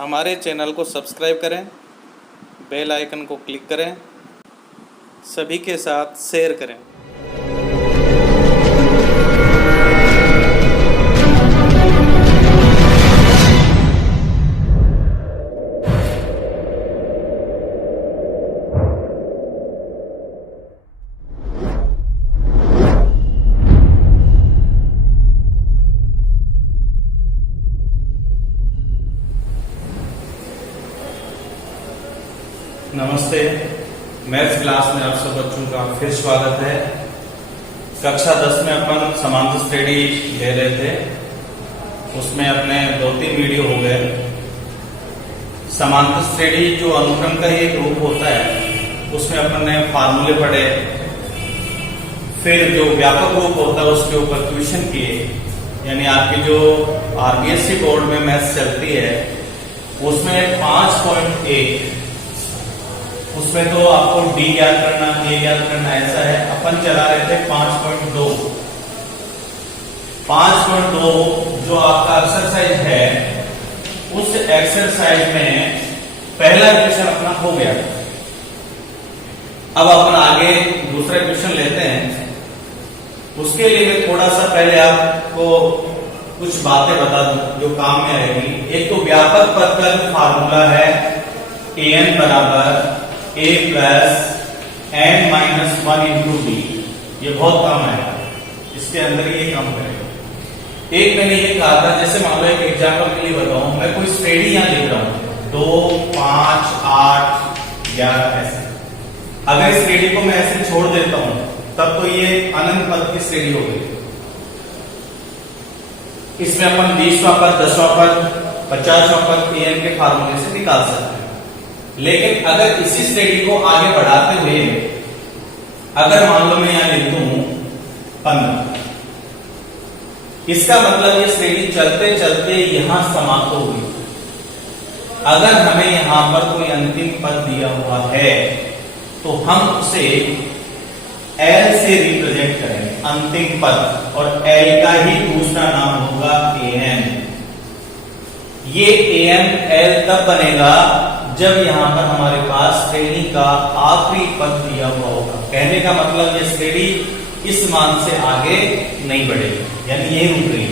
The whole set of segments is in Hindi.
हमारे चैनल को सब्सक्राइब करें, बेल आइकन को क्लिक करें, सभी के साथ शेयर करें। नमस्ते, मैथ्स क्लास में आप सब बच्चों का फिर स्वागत है। कक्षा 10 में अपन समांतर श्रेणी ले रहे थे, उसमें अपने 2-3 वीडियो हो गए। समांतर श्रेणी जो अनुक्रम का ही एक रूप होता है, उसमें अपन ने फार्मूले पढ़े, फिर जो व्यापक रूप होता है उसके ऊपर ट्यूशन किए। यानी आपकी जो आरबीएससी बोर्ड में मैथ्स चलती है उसमें 5.1, उसमें तो आपको डी याद करना, ए याद करना, ऐसा है। अपन चला रहे थे 5.2 जो आपका एक्सरसाइज है, उस एक्सरसाइज में पहला क्वेश्चन अपना हो गया। अब अपन आगे दूसरा क्वेश्चन लेते हैं। उसके लिए मैं थोड़ा सा पहले आपको कुछ बातें बता दूं जो काम में आएगी। एक तो व्यापक पद का जो फार्मूला है an बराबर a plus n minus 1 into D, ये बहुत काम आएगा, इसके अंदर ये काम करेगा। एक मैंने ये कहा था, जैसे मान लो एक एग्जाम्पल के लिए बताऊं, मैं कोई श्रेणी यहां लिख रहा हूं 2, 5, 8, 11 ऐसे। अगर इस श्रेणी को मैं ऐसे छोड़ देता हूं तब तो ये अनंत पद की श्रेणी हो गई। इसमें अपन 20वां पद, 10वां पद, 50वां पद an के फार्मूले से निकाल सकते हैं। लेकिन अगर इसी श्रेणी को आगे बढ़ाते हुए अगर मान लो मैं यहां लिख दूं 15, इसका मतलब ये श्रेणी चलते चलते यहां समाप्त हो गई। अगर हमें यहां पर कोई अंतिम पद दिया हुआ है तो हम उसे L से रिप्रेजेंट करेंगे, अंतिम पद, और L का ही दूसरा नाम होगा an। ये an L तब बनेगा जब यहां पर हमारे पास श्रेणी का आखिरी पद दिया हुआ होगा। कहने का मतलब ये श्रेणी इस मान से आगे नहीं बढ़ेगी, यानी यही रुक रही।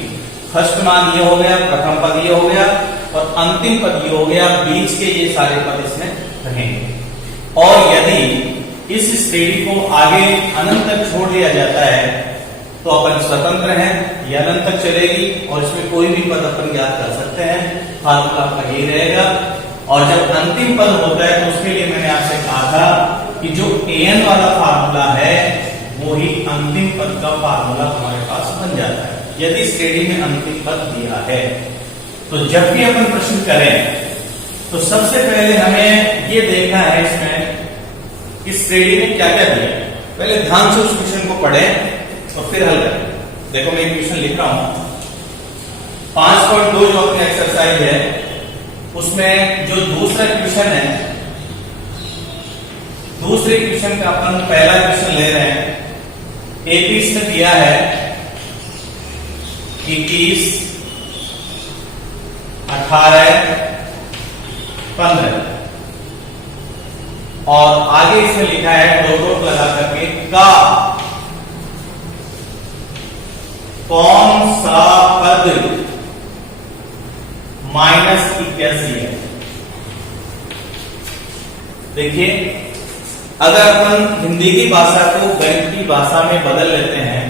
फर्स्ट मान ये हो गया, प्रथम पद ये हो गया, और अंतिम पद ये हो गया। बीच के ये सारे पद इसमें रहेंगे। और यदि इस श्रेणी को आगे अनंत तक छोड़ दिया जाता है तो अपन स्वतंत्र हैं, ये अनंत तक चलेगी और इसमें कोई भी पद अपन ज्ञात कर सकते हैं। फार्मूला आपका यही रहेगा। और जब अंतिम पद होता है तो उसके लिए मैंने आपसे कहा था कि जो an वाला फार्मूला है वो ही अंतिम पद का फार्मूला हमारे पास बन जाता है, यदि श्रेणी में अंतिम पद दिया है। तो जब भी अपन प्रश्न करें तो सबसे पहले हमें ये देखना है इसमें कि श्रेणी में क्या क्या दिया है। पहले ध्यान से उस क्वेश्चन को पढ़ें और फिर हल करें। देखो मैं एक क्वेश्चन लिख रहा हूं, 5.2 जो अपनी एक्सरसाइज है उसमें जो दूसरा क्वेश्चन है, दूसरे क्वेश्चन का अपन पहला क्वेश्चन ले रहे हैं। एक इसमें दिया है 21, 18, 15, और आगे इसमें लिखा है डॉट डॉट लगा करके का कौन सा पद -81 है। देखिए, अगर अपन हिंदी की भाषा को गणित की भाषा में बदल लेते हैं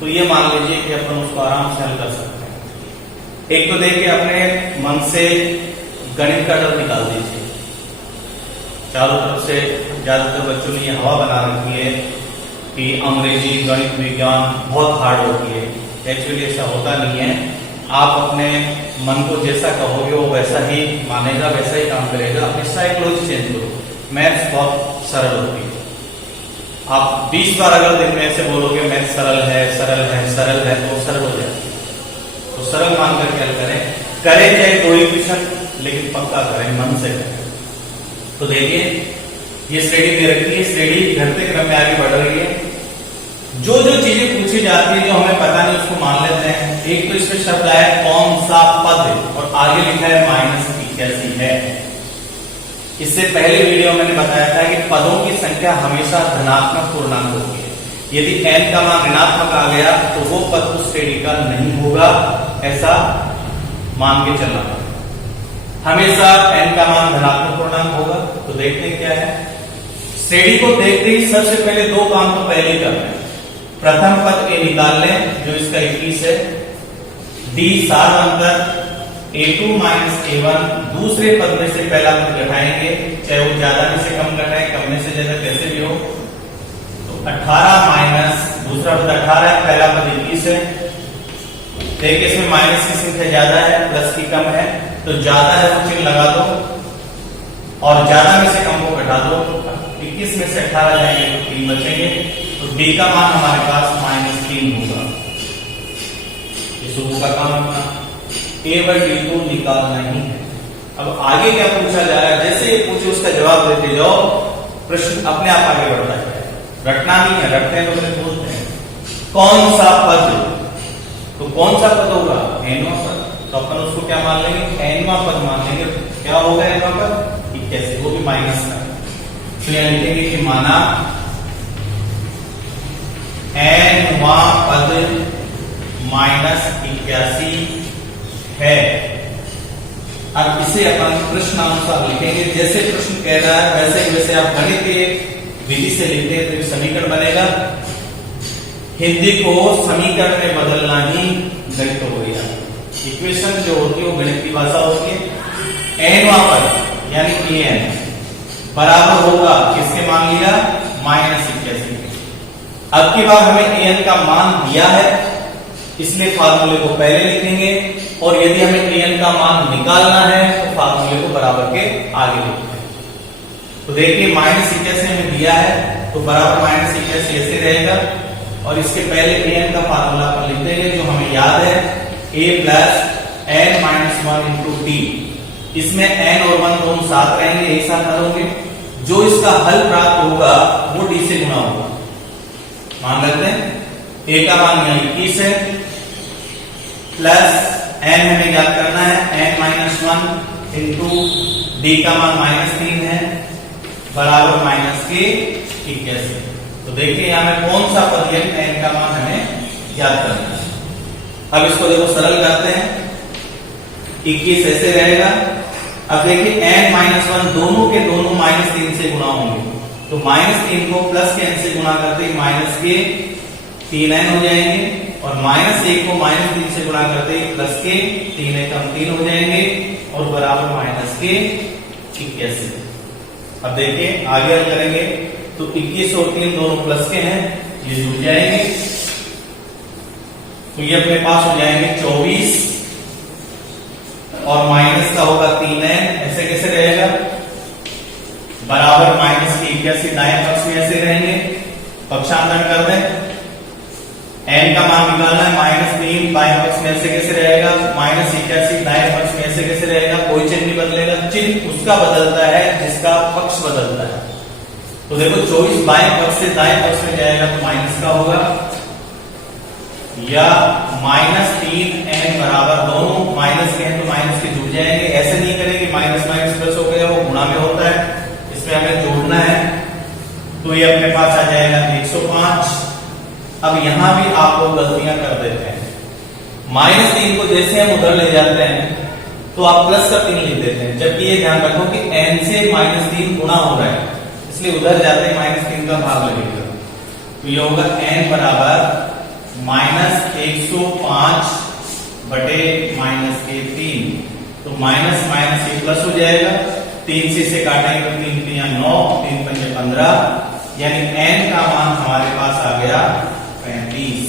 तो ये मान लीजिए कि अपन उसको आराम से हल कर सकते हैं। एक तो देखिए, अपने मन से गणित का डर निकाल दीजिए। चारों तरफ से ज्यादातर बच्चों ने ये हवा बना रखी है कि अंग्रेजी, गणित, विज्ञान बहुत हार्ड होती है। एक्चुअली ऐसा होता नहीं है। आप अपने मन को जैसा कहोगे वो वैसा ही मानेगा, वैसा ही काम करेगा। अपनी साइकोलॉजी चेंज करो। मैथ्स बहुत सरल होती है। आप 20 बार अगर दिन में ऐसे बोलोगे मैथ्स सरल है, सरल है, सरल है, तो सरल हो जाए। तो सरल मान कर क्या करें चाहे कोई क्वेश्चन, लेकिन पक्का करें, मन से करें। तो देखिए, ये श्रेणी दे रखी है, श्रेणी घटते क्रम में आगे बढ़ रही है। जो जो चीजें पूछी जाती है जो हमें पता नहीं उसको मान लेते हैं। एक तो इसमें शब्द आया कौन सा पद, और आगे लिखा है -p। 81 है। इससे पहले वीडियो में मैंने बताया था कि पदों की संख्या हमेशा धनात्मक पूर्णांक होती है। यदि n का मान ऋणात्मक आ गया तो वो पद उस श्रेणी का नहीं होगा, ऐसा मान के चलना। हमेशा n का मान धनात्मक पूर्णांक होगा। तो देखते हैं क्या है। श्रेणी को देखते ही सबसे पहले दो काम तो पहले ही करना है। प्रथम पद a निकाल लें जो इसका 21 है। d सार अंतर a2 माइनस a1, दूसरे पद में से पहला पद घटाएंगे, चाहे वो ज्यादा में से कम घटाए, कम में से ज्यादा, कैसे भी हो। तो 18 माइनस दूसरा पद 18 है, पहला पद 21 है। देखिए इसमें माइनस की संख्या ज्यादा है, प्लस की कम है, तो ज्यादा है तो चिन्ह लगा दो और ज्यादा में से कम को घटा दो। 21 में से 18 जाएंगे तो 3 बचेंगे। तो d का मान हमारे पास -3 होगा। सुबह का काम अपना a बाई d को निकालना ही है। अब आगे क्या पूछा जा रहा है, जैसे ये पूछे उसका जवाब देते जाओ, प्रश्न अपने आप आगे बढ़ता है। रटना नहीं है, रटते हैं तो फिर बोलते हैं कौन सा पद, तो कौन सा पद होगा, nवां पद। तो अपन उसको क्या मान लेंगे, nवां पद मान लेंगे। क्या होगा nवां पद, 81, वो भी माइनस का। तो यहां लिखेंगे कि माना nवां पद -81 है। अब इसे अपन प्रश्नानुसार लिखेंगे। जैसे प्रश्न कह रहा है वैसे वैसे आप गणितीय विधि से लिखते हैं तो समीकरण बनेगा। हिंदी को समीकरण में बदलना ही गणित हो गया। इक्वेशन जो होती है वो गणित की भाषा होती है। nवां पद यानी an बराबर होगा, किसके मान लिया, -81। अब की बार हमें an का मान दिया है, इसलिए फार्मूले को पहले लिखेंगे, और यदि हमें an का मान निकालना है तो फार्मूले को बराबर के आगे लिखते हैं। तो देखिए -81 हमें दिया है तो बराबर -81 ऐसे रहेगा, और इसके पहले an का फार्मूला पर लिख देंगे जो हमें याद है, a plus n-1 into d। इसमें n और 1 दोनों साथ रहेंगे, एक साथ हल होंगे। जो इसका हल प्राप्त होगा वो d से गुना होगा। मान लेते हैं a का मान यहाँ 21 है, प्लस n हमें ज्ञात करना है, n-1 इंटू d का मान -3 है, बराबर -81। तो देखिए यहां में कौन सा पद है, n का मान हमें ज्ञात करना है। अब इसको देखो सरल करते हैं, 21 ऐसे रहेगा। अब देखिए n-1 दोनों के दोनों -3 से गुणा होंगे, तो -3 को प्लस के n से गुणा करते ही माइनस के 3n हो जाएंगे, और -1 को -3 से गुणा करते ही प्लस के 3 कम 3 हो जाएंगे, और बराबर -81। अब देखिए आगे हल करेंगे तो 21 और 3 दोनों प्लस के हैं, ये जुड़ जाएंगे, तो ये अपने पास हो जाएंगे 24, और माइनस का होगा 3n, ऐसे कैसे रहेगा, बराबर -81 दाएं पक्ष में ऐसे रहेंगे। पक्षांतरण कर दें, n का मान निकालना है, -3 बाएं पक्ष में ऐसे कैसे रहेगा, -81 दाएं पक्ष में ऐसे कैसे रहेगा, कोई चिन्ह नहीं बदलेगा। चिन्ह उसका बदलता है जिसका पक्ष बदलता है। तो देखो 24 बाएं पक्ष से दाएं पक्ष में जाएगा तो माइनस का होगा, या -3n बराबर, दोनों माइनस के हैं तो माइनस के जुड़ जाएंगे। ऐसे नहीं करेंगे माइनस माइनस प्लस हो गया, वो गुणा में होता है, इसमें हमें जोड़ना है। तो ये अपने पास आ जाएगा 105। अब यहां भी आप लोग गलतियां कर देते हैं, -3 को जैसे हम उधर ले जाते हैं तो आप प्लस का 3 लिख देते हैं, जबकि ये ध्यान रखो कि n से -3 गुणा हो रहा है, इसलिए उधर जाते हैं -3 का भाग लगेगा। तो ये होगा n बराबर -105 बटे -3, तो माइनस माइनस ये प्लस हो जाएगा, 3 से इसे काटेंगे तो 3 3 9, 3 5 15, यानी n का मान हमारे पास आ गया 35।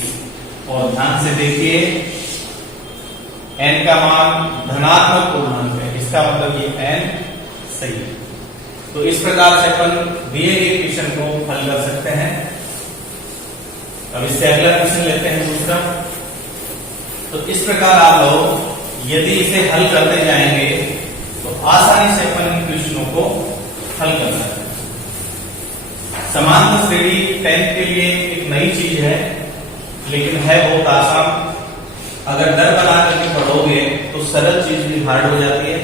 और ध्यान से देखिए n का मान धनात्मक पूर्णांक है, इसका मतलब ये n सही है। तो इस प्रकार से अपन दिए गए क्वेश्चन को हल कर सकते हैं। अब इससे अगला क्वेश्चन लेते हैं दूसरा। तो इस प्रकार आप लोग यदि इसे हल करते जाएंगे तो आसानी से अपन इन क्वेश्चनों को हल कर सकते हैं। समांतर श्रेणी 10th के लिए एक नई चीज है, लेकिन है बहुत आसान। अगर डर बना करके पढ़ोगे तो सरल चीज भी हार्ड हो जाती है।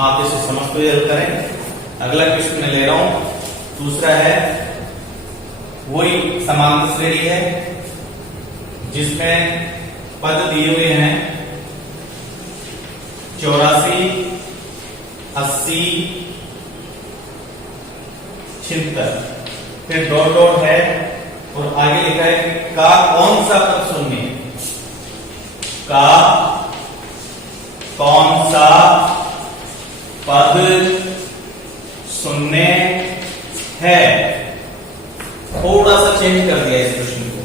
आप इसे समझ को जरूर करें। अगला क्वेश्चन मैं ले रहा हूं, दूसरा है वही समांतर श्रेणी है जिसमें पद दिए हुए हैं 84, 80, 76, फिर डॉट डॉट है और आगे लिखा है का कौन सा पद शून्य है, का कौन सा पद शून्य है। थोड़ा सा चेंज कर दिया इस प्रश्न को।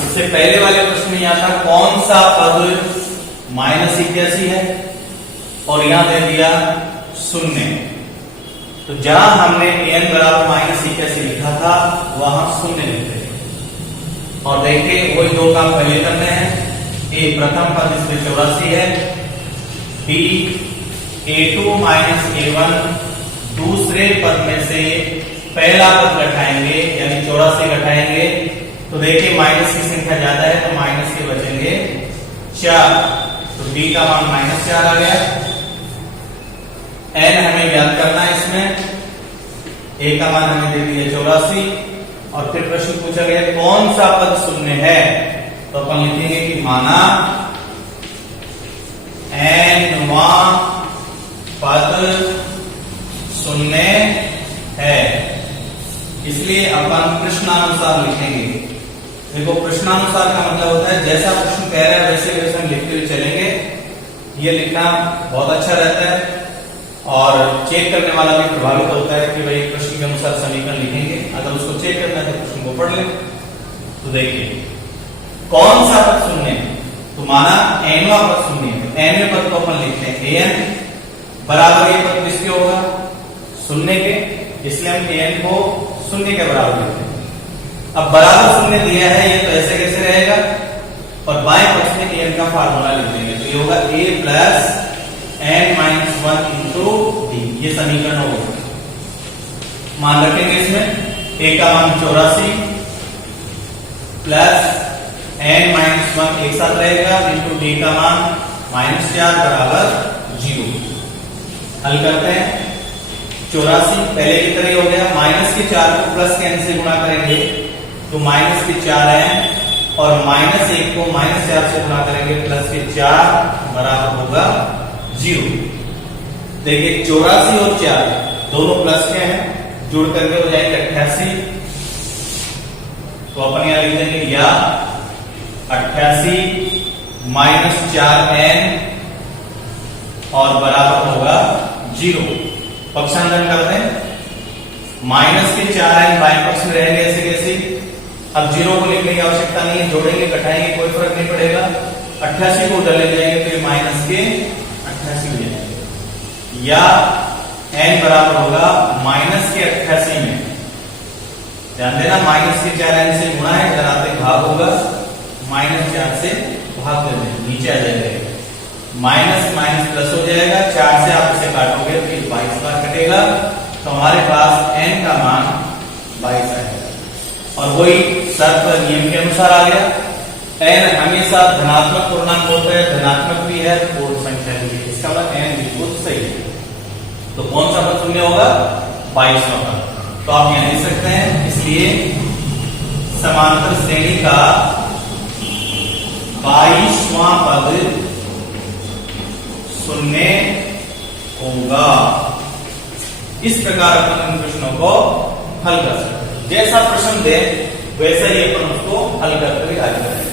इससे पहले वाले प्रश्न में यहां था कौन सा पद -81 है और यहां दे दिया शून्य। तो जहां हमने n बराबर -81 लिखा था वहां शून्य लिखते हैं। और देखिए वही दो काम पहले करने हैं। ए प्रथम पद इसमें 84 है, b a2 - a1 दूसरे पद में से पहला पद घटाएंगे यानी 84 घटाएंगे तो देखिए माइनस की संख्या ज्यादा है तो माइनस के बचेंगे 4, तो b का मान -4 आ गया। n हमें ज्ञात करना है, इसमें a का मान हमें दे दिया 84 और फिर प्रश्न पूछा गया कौन सा पद शून्य है, तो अपन लिखेंगे कि माना nवां पद शून्य है, इसलिए अपन प्रश्नानुसार लिखेंगे। देखो प्रश्नानुसार का मतलब होता है जैसा प्रश्न कह रहा है वैसे वैसे हम लिखते हुए चलेंगे। ये लिखना बहुत अच्छा रहता है और चेक करने वाला भी प्रभावित होता है कि भाई प्रश्न के अनुसार समीकरण लिखेंगे। अगर उसको चेक करना है तो प्रश्न को पढ़ लें। तो देखिए कौन सा पद शून्य है, तो माना nवां पद शून्य है, तो nवें पद को अपन लिखते हैं an बराबर ये पद किसके होगा, शून्य के, इसलिए हम an को शून्य के बराबर लिखते हैं। अब बराबर शून्य दिया है ये तो ऐसे कैसे रहेगा, और बाएं पक्ष में n का फार्मूला लिख देंगे तो ये होगा a plus n-1 into d, ये समीकरण होगा। मान रखेंगे इसमें a का मान 84 प्लस n-1 एक साथ रहेगा इंटू d का मान -4 बराबर 0। हल करते हैं 84 पहले की तरह हो गया, माइनस के 4 को प्लस के n से गुणा करेंगे तो माइनस के 4n और -1 को -4 से गुणा करेंगे प्लस के 4 बराबर होगा 0। देखिए 84 और 4 दोनों प्लस के हैं, जोड़ करके हो जाएंगे 88, तो अपन यहां लिख देंगे या 88 -4n और बराबर होगा 0। पक्षांतरण करते हैं, माइनस के 4n बाएं पक्ष में रहेंगे ऐसे कैसे, अब 0 को लिखने की आवश्यकता नहीं है, जोड़ेंगे घटाएंगे कोई फर्क नहीं पड़ेगा। 88 को उधर ले जाएंगे तो ये माइनस के 88 हो जाएंगे या n बराबर होगा माइनस के 88 में। ध्यान देना माइनस के 4n से गुणा है, इधर आते भाग होगा, -4 से भाग दे देंगे, नीचे आ जाएगा, माइनस माइनस प्लस हो जाएगा, 4 से आप इसे काटोगे तो 22 बार कटेगा, तो हमारे पास n का मान 22 आएगा। और वही शर्त नियम के अनुसार आ गया, n हमेशा धनात्मक पूर्णांक होता है, धनात्मक भी है पूर्ण संख्या भी है, इसका मतलब n बिल्कुल सही है। तो कौन सा पद शून्य होगा, 22वां पद। तो आप यहां लिख सकते हैं, इसलिए समांतर श्रेणी का 22वां पद शून्य होगा। इस प्रकार अपन इन प्रश्नों को हल कर सकते हैं, जैसा प्रश्न दे वैसा ही अपन उसको हल करते हुए आगे बढ़ेंगे।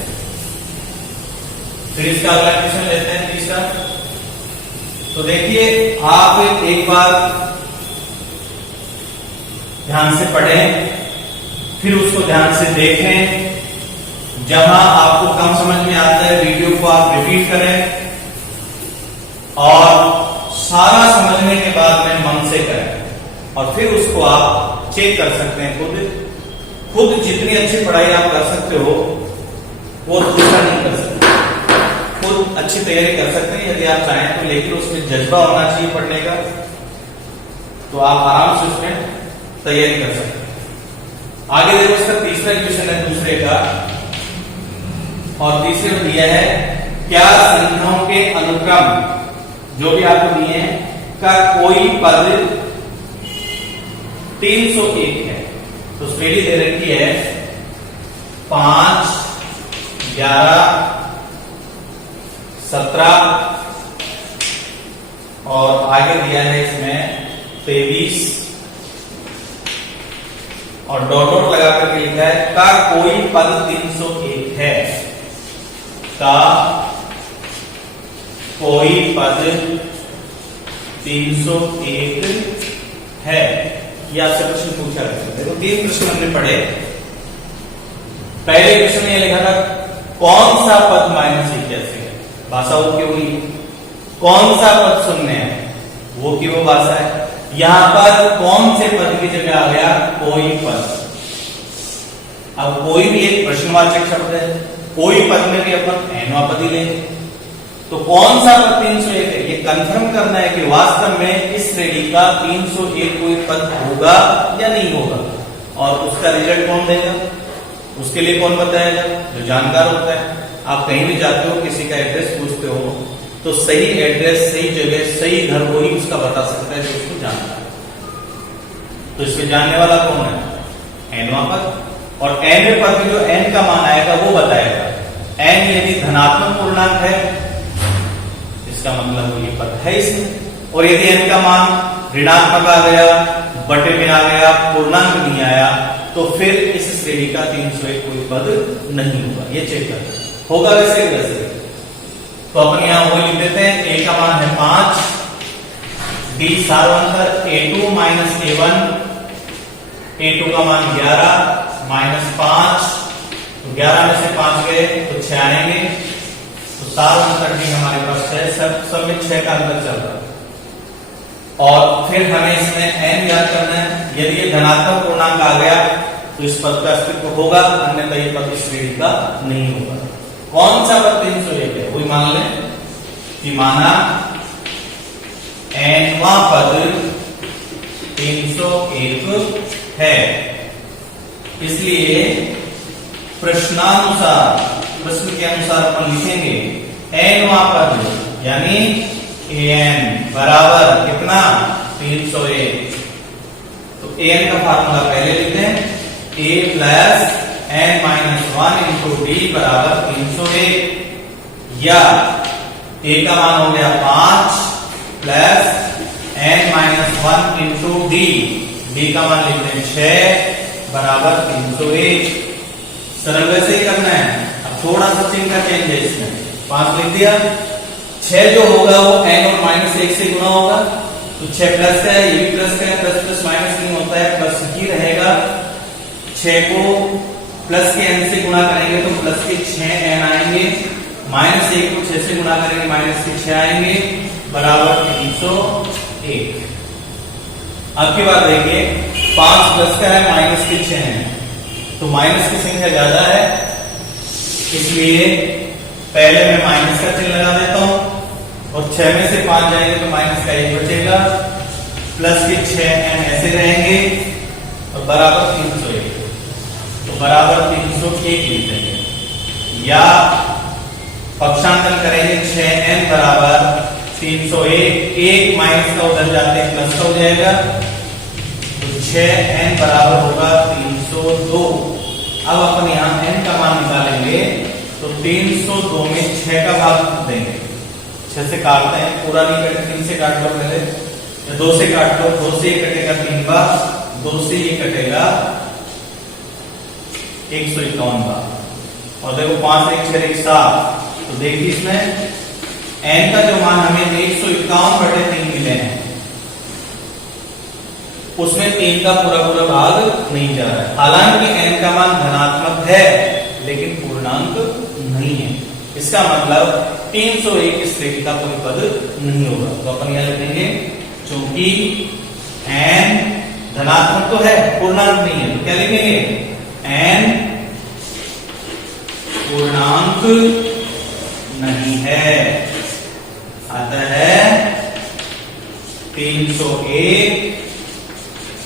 फिर इसका अगला क्वेश्चन लेते हैं, तीसरा। तो देखिए आप एक बार ध्यान से पढ़ें, फिर उसको ध्यान से देखें, जहां आपको कम समझ में आता है वीडियो को आप रिपीट करें और सारा समझने के बाद में मन से करें और फिर उसको आप चेक कर सकते हैं। खुद जितनी अच्छी पढ़ाई आप कर सकते हो वो दूसरा नहीं कर सकते। खुद अच्छी तैयारी कर सकते हैं यदि आप चाहें तो, लेकिन उसमें जज्बा होना चाहिए पढ़ने का, तो आप आराम से उसमें तैयारी कर सकते हैं। आगे देखो इसका तीसरा क्वेश्चन है दूसरे का, और तीसरे में दिया है क्या संख्याओं के अनुक्रम जो भी आपको दिए हैं का कोई पद 301 है। तो श्रेणी दे रखी है 5, 11, 17 और आगे दिया है इसमें 23 और डॉट डॉट लगा करके लिखा है का कोई पद 301 है। का कोई पद 301 है। यह आपसे प्रश्न पूछा गया। देखो 3 प्रश्न हमने पढ़े। पहले प्रश्न में लिखा था कौन सा पद -81 है, भाषा वो की हुई। कौन सा पद शून्य है, वो की वो भाषा है। यहां पर कौन से पद की जगह आ गया कोई पद। अब कोई भी एक प्रश्नवाचक शब्द है, कोई पद में भी अपन एनवा पद ही लेंगे। तो कौन सा पद 301 है, ये कंफर्म करना है कि वास्तव में इस श्रेणी का 301 कोई पद होगा या नहीं होगा। और उसका रिजल्ट कौन देगा, उसके लिए कौन बताएगा, जो जानकार होता है। आप कहीं भी जाते हो, किसी का एड्रेस पूछते हो, तो सही एड्रेस, सही जगह, सही घर वही उसका बता सकता है जो उसको जानता है। तो इसमें जानने वाला कौन है, एनवा पद। और एन पद में जो एन का मान आएगा वो बताएगा। एन यदि धनात्मक पूर्णांक है, इसका मतलब वो ये पद है इसमें। और यदि एन का मान ऋणात्मक आ गया, बटे में आ गया, पूर्णांक नहीं आया, तो फिर इस श्रेणी का 301 कोई पद नहीं होगा। ये चेक कर होगा वैसे वैसे। तो अपन यहां वो लिख देते हैं। ए का मान है 5, D सार्वंतर A2 minus A1, A2 का मान 11 माइनस 5, तो 11 में से 5 गए तो 6 आएंगे। तो सार्वंतर डी हमारे पास 6, सब में 6 का अंतर चल रहा है। और फिर हमें इसमें n याद करना है। यदि ये धनात्मक पूर्णांक आ गया तो इस पद का अस्तित्व होगा, अन्यथा ये पद इस श्रेणी का नहीं होगा। कौन सा पद 301 है, वही मान लें कि माना nवां पद 301 है। इसलिए प्रश्नानुसार, प्रश्न के अनुसार अपन लिखेंगे nवां पद यानी an बराबर कितना 301। तो an का फार्मूला पहले लिखते हैं, a plus n minus 1 into D बराबर 301। या a का मान हो गया 5 plus n minus 1 into D, D का मान लिखते हैं 6 बराबर 301। सरल वैसे ही करना है। अब थोड़ा सा चिन्ह का चेंज है इसमें। 5 लिख दिया, 6 जो होगा वो n और माइनस 1 से गुना होगा। तो 6 प्लस का है, ये भी प्लस का है, प्लस प्लस माइनस नहीं होता है, प्लस ही रहेगा। 6 को प्लस के n से गुणा करेंगे तो प्लस के 6n आएंगे, माइनस 1 को 6 से गुणा करेंगे माइनस के 6 आएंगे, बराबर 301। अब की बात देखिए, 5 प्लस का है, माइनस के 6 है, तो माइनस की संख्या ज्यादा है, इसलिए पहले मैं माइनस का चिन्ह लगा देता हूं। और 6 में से 5 जाएंगे तो माइनस का 1 बचेगा, प्लस के 6n ऐसे रहेंगे और बराबर 301। तो बराबर 301 लिख देंगे। या पक्षांतर करेंगे 6n बराबर 301, 1 माइनस का उधर जाते हैं प्लस का हो जाएगा, तो 6n बराबर होगा 302। अब अपन यहां n का मान निकालेंगे तो 302 में 6 का भाग देंगे। 6 से काटते हैं, पूरा नहीं कटे, 3 से काट लो पहले, या 2 से काट लो। 2 से ये कटेगा 3 बार, 2 से ये कटेगा 151 बार। और देखो 5 1 6 1 7, तो देखिए इसमें n का जो मान हमें 151/3 मिले हैं, उसमें 3 का पूरा पूरा भाग नहीं जा रहा है। हालांकि n का मान धनात्मक है लेकिन पूर्णांक नहीं है। इसका मतलब 301 इस श्रेणी का कोई पद नहीं होगा। तो अपन यहां लिखेंगे क्योंकि n धनात्मक तो है, पूर्णांक नहीं है, तो क्या लिखेंगे n पूर्णांक नहीं है। अतः 301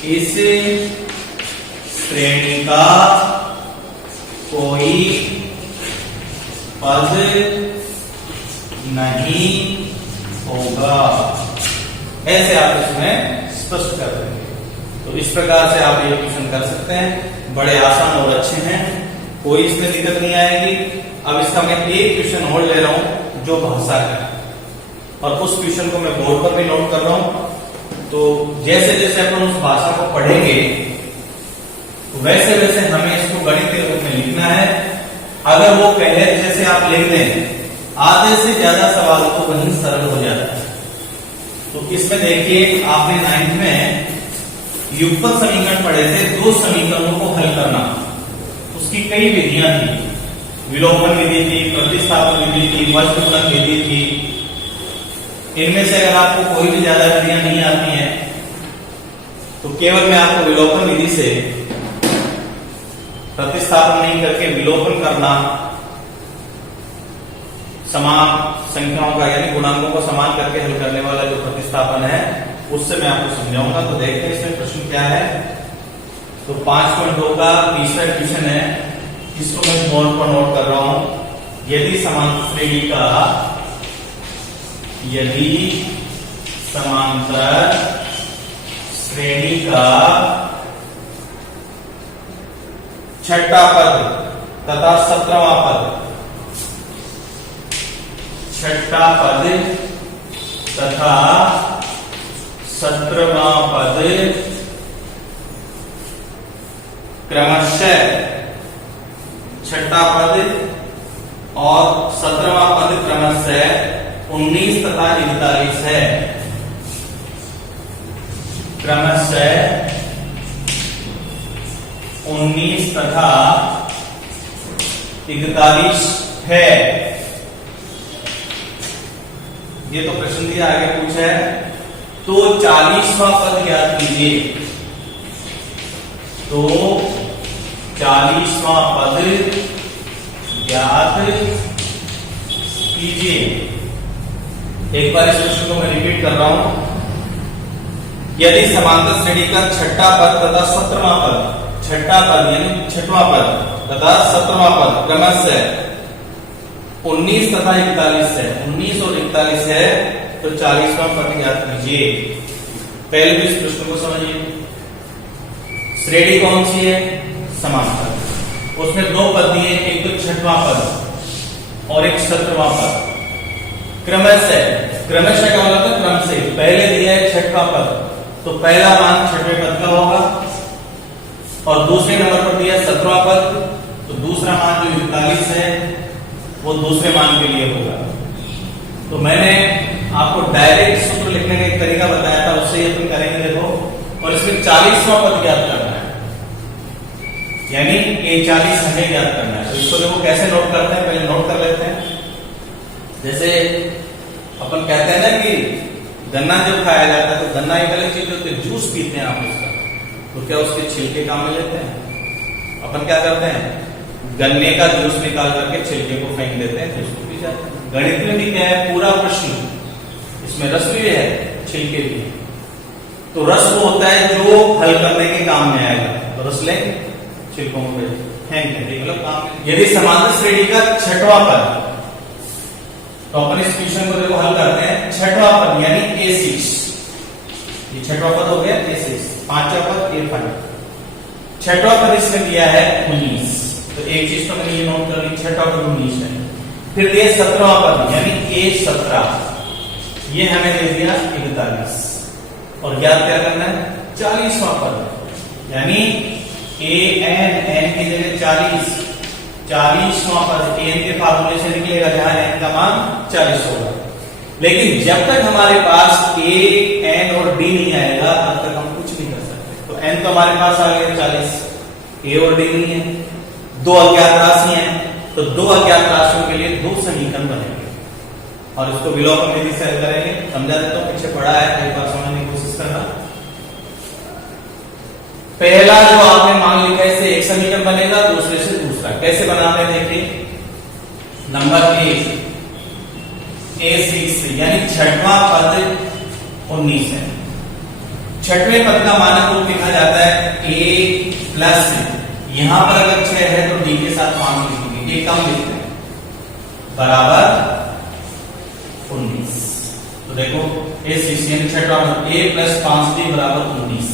इस श्रेणी का कोई पद नहीं होगा। ऐसे आप इसमें स्पष्ट कर देंगे। तो इस प्रकार से आप ये क्वेश्चन कर सकते हैं, बड़े आसान और अच्छे हैं, कोई इसमें दिक्कत नहीं आएगी। अब इसका मैं एक क्वेश्चन और ले रहा हूं जो भाषा का, और उस क्वेश्चन को मैं बोर्ड पर भी नोट कर रहा हूं। तो जैसे जैसे अपन उस भाषा को पढ़ेंगे वैसे वैसे हमें इसको गणित के रूप में लिखना है। अगर वो पहले जैसे आप लिख दें, आधे से ज्यादा सवाल तो वहीं सरल हो जाता है। तो इसमें देखिए, आपने 9th में युगपत समीकरण पढ़े थे, दो समीकरणों को हल करना, उसकी कई विधियां थी, विलोपन विधि थी, प्रतिस्थापन विधि थी, वज्रगुणन विधि थी। इनमें से अगर आपको कोई भी ज्यादा विधियां नहीं आती हैं तो केवल मैं आपको विलोपन विधि से प्रतिस्थापन नहीं करके विलोपन करना, समान संख्याओं का यानी गुणांकों को समान करके हल करने वाला जो प्रतिस्थापन है उससे मैं आपको समझाऊंगा। तो देखते हैं इसमें प्रश्न क्या है। तो 5.2 का तीसरा क्वेश्चन है, इसको मैं बोर्ड पर नोट कर रहा हूं। यदि समांतर श्रेणी का छठा पद तथा 17वां पद, छठा पद तथा 17वां पद क्रमशः, छठा पद और 17वां पद क्रमशः 19 तथा 41 है। क्रमशः 19 तथा 41 है। ये तो प्रश्न दिया, आगे पूछा है। तो 40वां पद ज्ञात कीजिए। तो 40वां पद ज्ञात कीजिए। एक बार इस प्रश्न को मैं रिपीट कर रहा हूं। यदि समांतर श्रेणी का छठा पद तथा 17वां पद, छठा पद यानी छठवां पद तथा 17वां पद क्रमशः 19 तथा 41 है, 19 और 41 है, तो 40वां पद ज्ञात कीजिए। पहले तो इस प्रश्न को समझिए। श्रेणी कौन सी है? समांतर। उसमें दो पद दिए, एक तो छठवां पद और एक 17वां पद। क्रमशः, क्रमशः का मतलब क्रम से, पहले दिया है छठवां पद, तो पहला मान छठवें पद का होगा, और दूसरे नंबर पर दिया 17वां पद, तो दूसरा मान जो 41 है वो दूसरे मान के लिए होगा। तो मैंने आपको डायरेक्ट सूत्र लिखने का एक तरीका बताया था, उससे ये तुम करेंगे देखो। और इसमें 40वां पद ज्ञात करना है, यानी A40 हमें ज्ञात करना है। तो इसको देखो कैसे नोट करते हैं, पहले नोट कर लेते हैं। जैसे अपन कहते हैं ना कि गन्ना जब खाया जाता है तो गन्ना एक अलग चीज होती है, जूस पीते हैं आप उसका, तो क्या उसके छिलके काम में लेते हैं? अपन क्या करते हैं, गन्ने का जूस निकाल करके छिलके को फेंक देते हैं, जूस को पी जाते हैं। गणित में भी क्या है, पूरा प्रश्न इसमें रस भी है, छिलके भी है। तो रस वो होता है जो हल करने के काम में आएगा, तो रस लेंगे, छिलकों को फेंक देंगे, मतलब काम। यदि समांतर श्रेणी का छठवां पद, तो अपन इस क्वेश्चन को देखो हल करते हैं। छठवां पद यानी A6, ये छठवां पद हो गया A6, पांचवा पद A5, छठवां पद इसमें दिया है 19, तो एक चीज तो मैंने ये नोट कर ली, छठवां पद 19 है। फिर दिया 17वां पद यानी A17, ये हमें दे दिया 41, और याद क्या करना है, 40वां पद यानी AN की जगह 40वां पद AN के फार्मूले से निकलेगा जहां n का मान 40 होगा। लेकिन जब तक हमारे पास A, N और D नहीं आएगा तब तक हम कुछ नहीं कर सकते। तो N तो हमारे पास आ गया 40, A और D नहीं है, दो अज्ञात राशि हैं, तो दो अज्ञात राशियों के लिए दो समीकरण बनेंगे, और इसको विलोपन विधि से हल करेंगे। समझा देता हूं, पीछे पढ़ा है, एक बार समझने की कोशिश करना। पहला जो आपने मान लिखा है इससे एक समीकरण बनेगा, दूसरे से दूसरा। कैसे बनाते हैं देखिए। नंबर A6 यानी छठवां पद 19 है, छठवें पद का मानक रूप लिखा जाता है A प्लस, यहां पर अगर 6 है तो D के साथ 5 लिखेंगे, ये कम लिखते हैं, बराबर 19। तो देखो ACC छठा a प्लस 5b बराबर 19।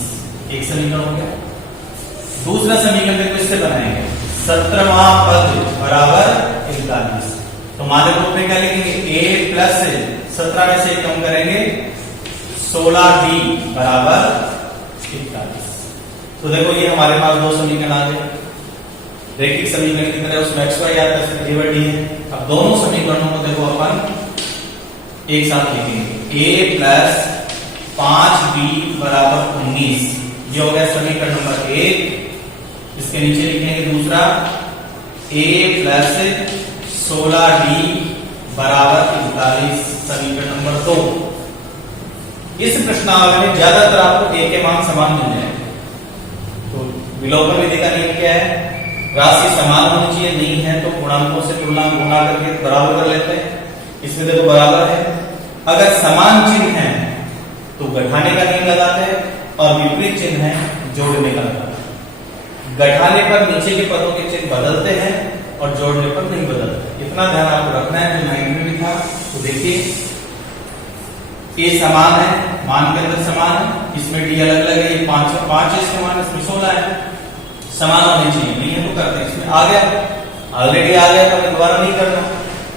एक समीकरण हो गया। दूसरा समीकरण देखो इससे बनाएंगे 17वां पद बराबर 41। तो माध्य रूप में क्या लिखेंगे a प्लस 17 में से कम करेंगे 16b बराबर 41। तो देखो ये हमारे पास दो समीकरण आ गए। रैखिक समीकरण की तरह उसमें x y याद कर सकते हैं। अब दोनों समीकरणों को देखो अपन एक साथ लिखेंगे a प्लस 5b बराबर 19। ये हो गया समीकरण नंबर 1। इसके नीचे लिखेंगे दूसरा a प्लस 16d बराबर 41 समीकरण नंबर 2। इस प्रश्नावली में ज्यादातर आपको a के मान समान मिल जाएंगे। तो विलोपन विधि का नियम क्या है? राशि समान होनी चाहिए, नहीं है तो पूर्णांकों से पूर्णांक गुणा करके बराबर कर लेते हैं। इसमें देखो बराबर है। अगर समान चिन्ह है तो घटाने का नियम लगाते हैं और विपरीत चिन्ह है जोड़ने का लगाते हैं। घटाने पर नीचे के पदों के चिन्ह बदलते हैं और जोड़ने पर नहीं बदलते। इतना ध्यान आपको रखना है। जो 9 में लिखा तो देखिए ये समान है, मान के अंदर समान है, इसमें डी अलग अलग है। ये 5 है इसका मान, इसमें 16 है। समान होने चाहिए, नहीं है तो करते हैं। इसमें आ गया, ऑलरेडी आ गया तो दोबारा नहीं करना,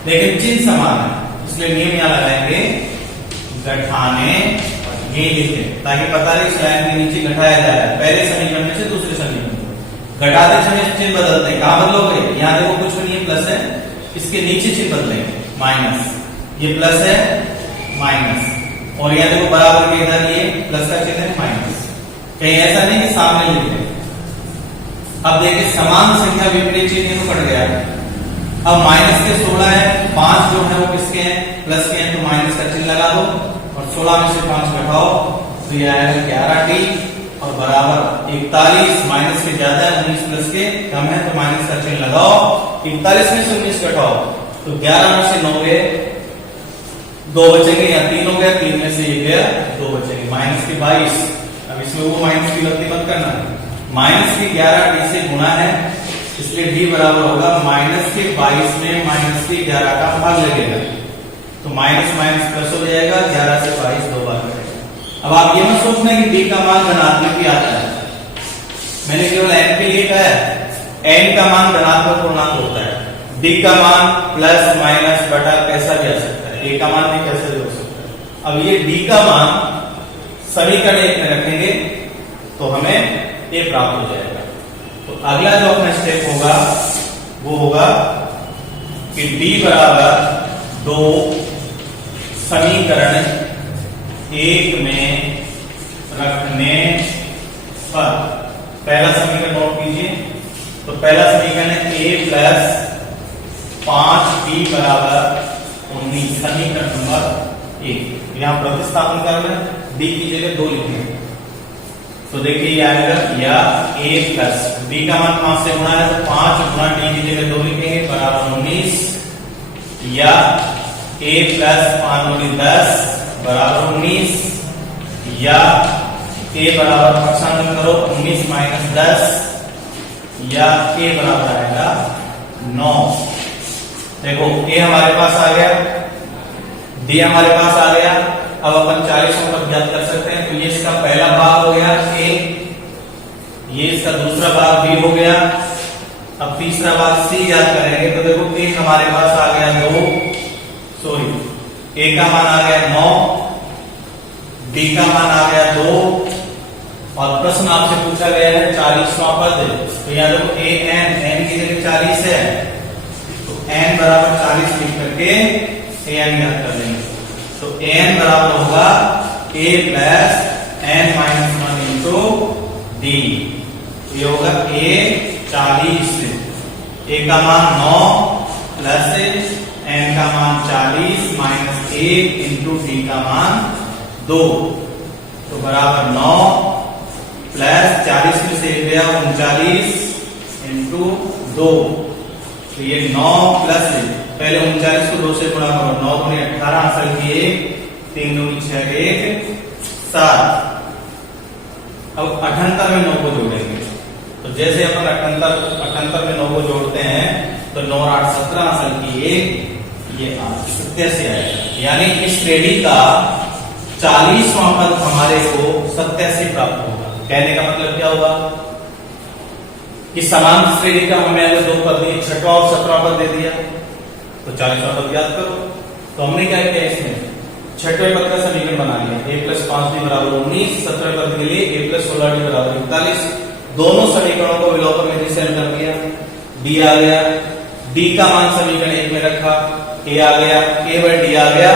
लेकिन चिन्ह समान है इसलिए नियम यहां लगाएंगे घटाने ये लिखे ताकि पता रहे इस लाइन के नीचे घटाया जा रहा है पहले समीकरण में से दूसरे समीकरण में। घटाते समय चिन्ह बदलते हैं। कहां बदलोगे? यहां देखो कुछ भी नहीं प्लस है, इसके नीचे चिन्ह बदलेंगे माइनस। ये प्लस है माइनस, और यहां देखो बराबर के इधर ये प्लस का चिन्ह है माइनस। कहीं ऐसा नहीं कि सामने लिख दें। अब देखिए समान संख्या विपरीत चिन्ह तो कट गया। अब माइनस के 16 है, 5 जो है वो किसके हैं? प्लस के हैं, तो माइनस का चिन्ह लगा दो और 16 में से 5 घटाओ तो ये आएगा 11t और बराबर 41। माइनस के ज्यादा है, 19 प्लस के कम है तो माइनस का चिन्ह लगाओ। 41 में से 19 घटाओ तो 11 में से 9 गए, 2 बचेंगे, या 3 हो गया, 3 में से 1 गया, 2 बचेंगे, माइनस के 22। अब इसमें वो माइनस की गलती मत करना। माइनस के 11 डी से गुणा है इसलिए डी बराबर होगा माइनस के 22 में माइनस के 11 का भाग लगेगा तो माइनस माइनस प्लस हो जाएगा। 11 से 22 दो बार करेगा। अब आप ये मत सोचना कि डी का मान धनात्मक ही आता है। मैंने केवल एन के लिए कहा है एन का मान धनात्मक पूर्णांक होता है। डी का मान प्लस माइनस बटा कैसा भी आ सकता है, ए का मान भी कैसा भी हो सकता है। अब ये डी का मान समीकरण 1 में रखेंगे तो हमें ये प्राप्त हो जाएगा। तो अगला जो अपना स्टेप होगा वो होगा कि d बराबर 2 समीकरण 1 में रखने पर पहला समीकरण नोट कीजिए। तो पहला समीकरण है a प्लस 5b बराबर 19 समीकरण नंबर 1। यहां प्रतिस्थापन कर लें, d की जगह 2 लिखेंगे तो देखिए ये आएगा या a प्लस b का मान 5 से गुणा है तो 5 गुणा d की जगह 2 लिखेंगे बराबर 19 या a प्लस 5 गुनी 10 बराबर 19 या a बराबर पक्षांतर करो 19 माइनस 10 या a बराबर आएगा 9। देखो a हमारे पास आ गया, d हमारे पास आ गया। अब अपन 40 पर ज्ञात कर सकते हैं। तो ये इसका पहला भाग हो गया a, ये इसका दूसरा भाग b हो गया। अब तीसरा भाग c ज्ञात करेंगे तो देखो a हमारे पास आ गया 2, सॉरी a का मान आ गया 9, b का मान आ गया 2 और प्रश्न आपसे पूछा गया है 40वां पद। तो यहाँ देखो n की जगह 40 है तो n बराबर 40 लिख करके an ज्ञात कर लेंगे। तो n बराबर होगा a plus n minus 1 into D. तो ये होगा a 40, a का मान 9 प्लस n का मान 40 माइनस 1 इंटू डी का मान 2। तो बराबर 9 प्लस 40 में से 1 गया 39 इंटू 2। तो ये 9 प्लस पहले 39 को 2 से गुणा करो, 9 गुणे 18 असल की 1, 3 दूनी 6 1 7। अब 78 में 9 को जोड़ेंगे तो जैसे अपन 78 में 9 को जोड़ते हैं तो 9 8 17 असल की 1, ये 87 आएगा। यानी इस श्रेणी का 40वां पद हमारे को 87 प्राप्त होगा। कहने का मतलब क्या होगा कि समान श्रेणी का हमें अगर 2 पद दिए, 6वां और 17वां पद दे दिया तो 40वां पद याद करो। तो हमने क्या किया इसमें 6वें पद का समीकरण बना लिया, a + 5b = 19। 17वें पद के लिए a + 16d = 41। दोनों समीकरणों को विलोपन विधि से हल कर दिया, d आ गया, d का मान समीकरण 1 में रखा, a आ गया, a/d आ गया,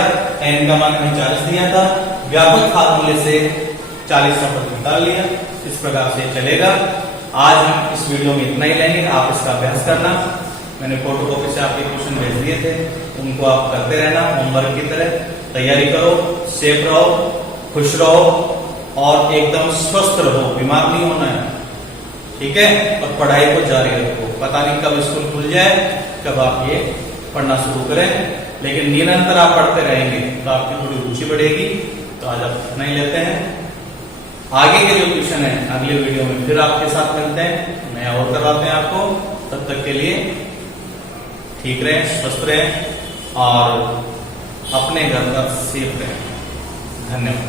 n का मान हमें 40 दिया था, व्यापक फार्मूले से 40वां पद निकाल लिया। इस प्रकार से चलेगा। आज हम इस वीडियो में इतना ही लेंगे, आप इसका अभ्यास करना। मैंने फोटोकॉपी से आपके क्वेश्चन भेज दिए थे, उनको आप करते रहना, होमवर्क की तरह तैयारी करो। सेफ रहो, खुश रहो और एकदम स्वस्थ रहो, बीमार नहीं होना है, ठीक है। और पढ़ाई को जारी रखो। पता नहीं कब स्कूल खुल जाए, कब आप ये पढ़ना शुरू करें, लेकिन निरंतर आप पढ़ते रहेंगे तो आपकी थोड़ी रुचि बढ़ेगी। तो आज आप इतना ही लेते हैं। आगे के जो क्वेश्चन है अगले वीडियो में फिर आपके साथ मिलते हैं, नया और करवाते हैं आपको। तब तक के लिए ठीक रहें, स्वस्थ रहें और अपने घर का सेफ रहें। धन्यवाद।